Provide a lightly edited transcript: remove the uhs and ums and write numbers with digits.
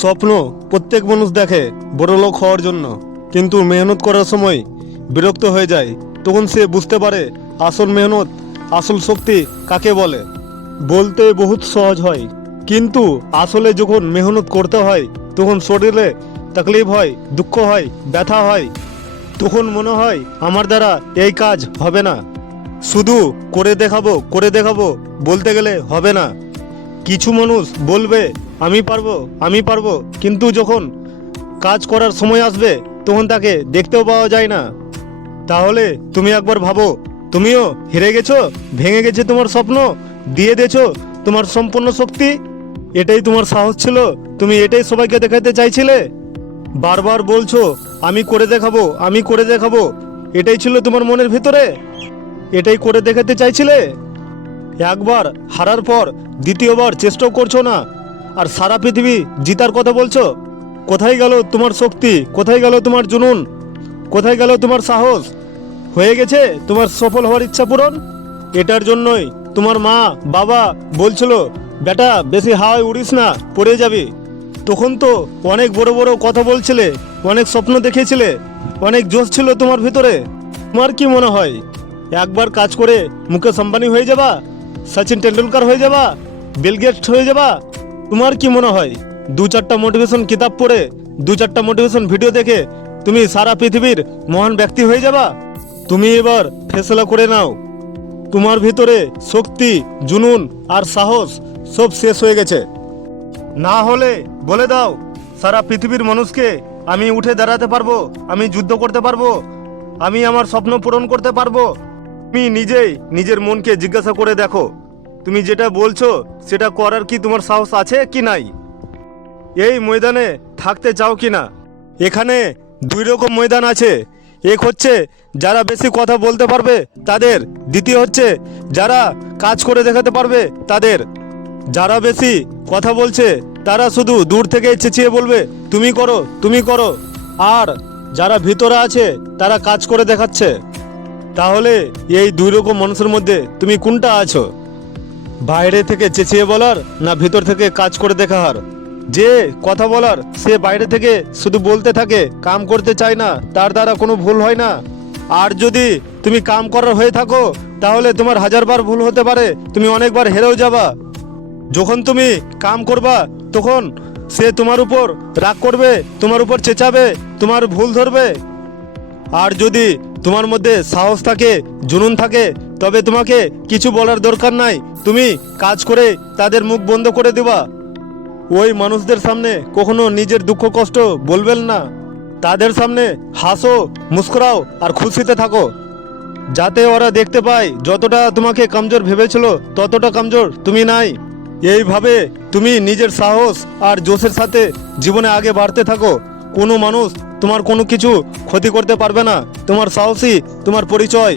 স্বপ্ন প্রত্যেক মানুষ দেখে বড়লোক হওয়ার জন্য, কিন্তু মেহনত করার সময় বিরক্ত হয়ে যায়। তখন সে বুঝতে পারে আসল মেহনত, আসল শক্তি কাকে বলে। বলতে বহুত সহজ হয়, কিন্তু আসলে যখন মেহনত করতে হয় তখন শরীরে তকলিফ হয়, দুঃখ হয়, ব্যথা হয়। তখন মনে হয় আমার দ্বারা এই কাজ হবে না। শুধু করে দেখাবো বলতে গেলে হবে না। কিছু মানুষ বলবে আমি পারবো আমি পারবো, কিন্তু যখন কাজ করার সময় আসবে তখন তাকে দেখতেও পাওয়া যায় না। তাহলে তুমি একবার ভাবো, তুমিও হেরে গেছো, ভেঙে গেছে তোমার স্বপ্ন, দিয়ে দিয়েছো তোমার সম্পূর্ণ শক্তি। এটাই তোমার সাহস ছিল? তুমি এটাই সবাইকে দেখাতে চাইছিলে? বারবার বলছো আমি করে দেখাবো আমি করে দেখাবো, এটাই ছিল তোমার মনের ভিতরে? এটাই করে দেখাতে চাইছিলে? একবার হারার পর দ্বিতীয়বার চেষ্টাও করছো না, আর সারা পৃথিবী জিতার কথা বলছো। কোথায় গেল তোমার শক্তি? কোথায় গেল তোমার জুনুন? কোথায় গেল তোমার সাহস? হয়ে গেছে তোমার সফল হওয়ার ইচ্ছা পূরণ? এটার জন্যই তোমার মা বাবা বলছিল বেটা বেশি হাওয়ায় উড়িস না, পড়ে যাবি। তখন তো অনেক বড় বড় কথা বলছিলে, অনেক স্বপ্ন দেখেছিলে, অনেক জোশ ছিল তোমার ভিতরে। তোমার কি মনে হয় একবার কাজ করে মুকেশ আম্বানি হয়ে যাবা, সচিন টেন্ডুলকার হয়ে যাবা, বিল গেটস হয়ে যাবা? তোমার কি মনে হয় দু চারটা মোটিভেশন কিতাব পড়ে, দু চারটা মোটিভেশন ভিডিও দেখে তুমি সারা পৃথিবীর মহান ব্যক্তি হয়ে যাবা? তুমি এবার ফেসলা করে নাও। তোমার ভিতরে শক্তি, জুনুন আর সাহস সব শেষ হয়ে গেছে। না হলে বলে দাও সারা পৃথিবীর মানুষকে আমি উঠে দাঁড়াতে পারবো, আমি যুদ্ধ করতে পারবো, আমি আমার স্বপ্ন পূরণ করতে পারবো। তুমি নিজেই নিজের মনকে জিজ্ঞাসা করে দেখো, তুমি যেটা বলছো সেটা করার কি তোমার সাহস আছে কি নাই? এই ময়দানে থাকতে চাও কি না? এখানে দুই রকম ময়দান আছে। এক হচ্ছে যারা বেশি কথা বলতে পারবে তাদের, দ্বিতীয় হচ্ছে যারা কাজ করে দেখাতে পারবে তাদের। যারা বেশি কথা বলছে তারা শুধু দূর থেকে চেঁচিয়ে বলবে তুমি করো তুমি করো, আর যারা ভিতরে আছে তারা কাজ করে দেখাচ্ছে। তাহলে এই দুই রকম মানুষের মধ্যে তুমি কোনটা আছো? বাইরে থেকে চেঁচিয়ে বলার, না ভিতর থেকে কাজ করে দেখার? যে কথা বলার সে বাইরে থেকে শুধু বলতে থাকে, কাম করতে চায় না, তার দ্বারা কোনো ভুল হয় না। আর যদি তুমি কাম করার হয়ে থাকো তাহলে তোমার হাজারবার ভুল হতে পারে, তুমি অনেকবার হেরেও যাবা। যখন তুমি কাম করবা তখন সে তোমার উপর রাগ করবে, তোমার উপর চেঁচাবে, তোমার ভুল ধরবে। আর যদি তোমার মধ্যে সাহস থাকে, জুনুন থাকে, তবে তোমাকে কিছু বলার দরকার নাই, তুমি কাজ করে তাদের মুখ বন্ধ করে দিবা। ওই মানুষদের সামনে কখনো নিজের দুঃখ কষ্ট বলবেন না। তাদের সামনে হাসো, মুস্কুরাও আর খুশিতে থাকো, যাতে ওরা দেখতে পায় যতটা তোমাকে কমজোর ভেবেছিল ততটা কমজোর তুমি নাই। এইভাবে তুমি নিজের সাহস আর জোশের সাথে জীবনে আগে বাড়তে থাকো। কোনো মানুষ তোমার কোনো কিছু ক্ষতি করতে পারবে না। তোমার সাহসই তোমার পরিচয়।